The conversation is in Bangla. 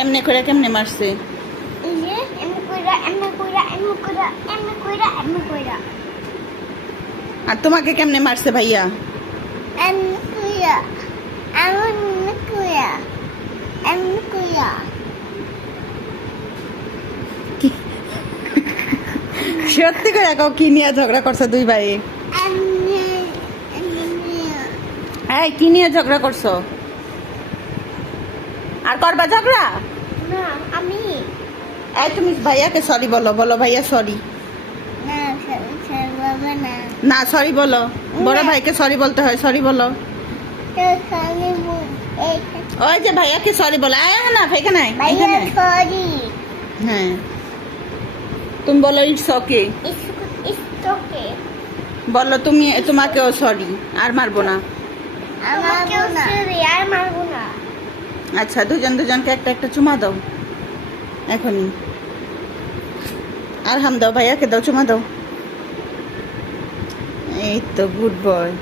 এমনি করে কেমনে মারছে? এই যে এমনি কইরা আর তোমাকে কেমনে মারছে ভাইয়া? এমনি কইরা সত্যি করে কাউ কি নিয়ে ঝগড়া করছো দুই ভাই? এই কি নিয়ে ঝগড়া করছো? আর করবা ঝগড়া? না আমি এই তুমি ভাইয়াকে সরি বলো, বলো ভাইয়া সরি। না বাবা না না সরি বলো, বড় ভাইকে সরি বলতে হয়, সরি বলো। তো আমি ওই যে ভাইয়াকে সরি বলো। আয় না ফেকে নাই ভাইয়া সরি হ্যাঁ তুমি বলো ইটস ওকে। ওকে বলো তুমি, তোমাকেও সরি, আর মারবো না। আমাকেও সরি আর মারবো না। আচ্ছা দুজন দুজনকে একটা একটা চুমা দাও এখনই। আর হাম দাও, ভাইয়াকে দাও, চুমা দাও। এই তো গুড বয়।